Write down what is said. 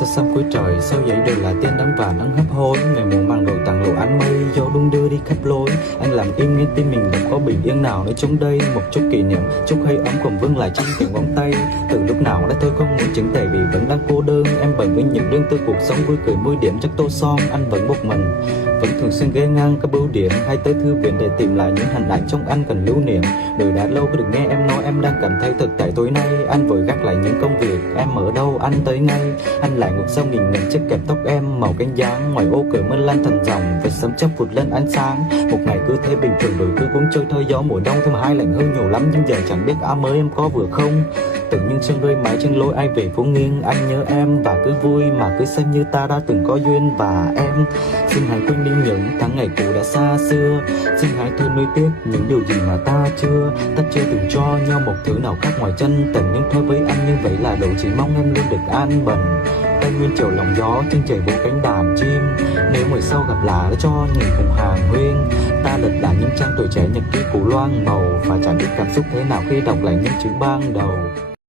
Xa xăm cuối trời sao vậy đều là tên đắng và nắng hấp hối. Ngày muộn màng rồi tàn lộ ánh mây, gió đung đưa đi khắp lối. Anh làm im nghe tim mình không có bình yên nào để chống đây. Một chút kỷ niệm, chút hơi ấm còn vương lại trên từng ngón tay. Từ lúc nào đã thôi không muốn chứng tệ vì vẫn đang cô đơn. Em bận với những riêng tư cuộc sống, vui cười môi điểm chắc tô son. Anh vẫn một mình, vẫn thường xuyên ghé ngang các bưu điện hay tới thư viện để tìm lại những hình ảnh trong anh cần lưu niệm. Đời đã lâu được nghe em nói em đang cảm thấy thực tại tối nay. Anh vội gác lại những công việc, em ở đâu anh tới ngay. Anh lại ngược sau nghìn ngần chiếc kẹp tóc em màu cánh gián. Ngoài ô cửa mưa lan thành dòng, vệt sấm chớp vụt lên ánh sáng. Một ngày cứ thế bình thường rồi cứ cuốn trôi theo gió mùa đông. Thêm hai lạnh hơn nhiều lắm nhưng giờ chẳng biết áo mới em có vừa không. Tự nhiên sương rơi mãi trên lối ai về phố nghiêng. Anh nhớ em và cứ vui mà cứ xem như ta đã từng có duyên. Và em xin hãy quên đi những tháng ngày cũ đã xa xưa. Xin hãy thôi nuối tiếc những điều gì mà ta chưa từng cho nhau một thứ nào khác ngoài chân tình. Nhưng thôi với anh như vậy là đủ, chỉ mong em luôn được an bình. Tây nguyên chiều lòng gió chân trời vỗ cánh đàn chim. Nếu ngày sau gặp lạ cho nhìn cùng hàng huyên. Ta lật lại những trang tuổi trẻ nhật ký cũ loang màu, và chẳng biết cảm xúc thế nào khi đọc lại những chữ ban đầu.